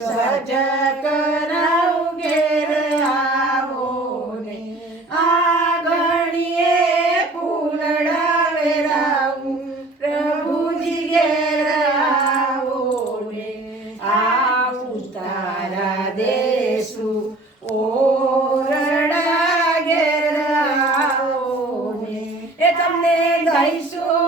સજ કરાવું ઘેર આવો ને વેરાવું પ્રભુજી ઘેર આવો ને દેશુ ઓરડા ઘેર આવો ને એ તમને દઈશું.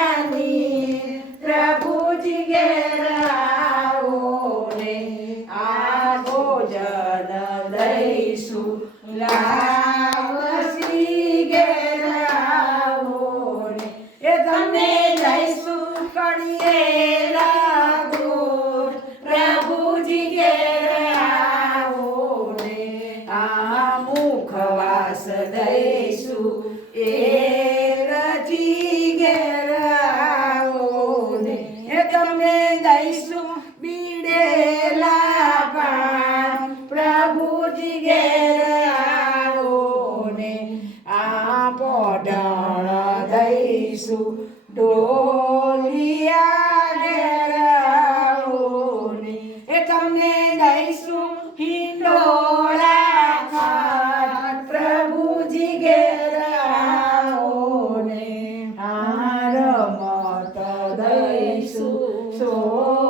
તમને દઈશું બીડેલા પાન પ્રભુજી ઘેર ને આ પોડણ દઈશું. ડોલિયા ઘેર એ તમને દઈશું. હિંડોળા ખાટ પ્રભુજી ઘેર આવો ને દઈશું. સોગઠા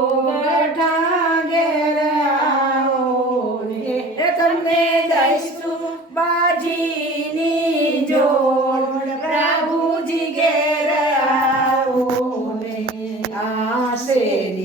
സേന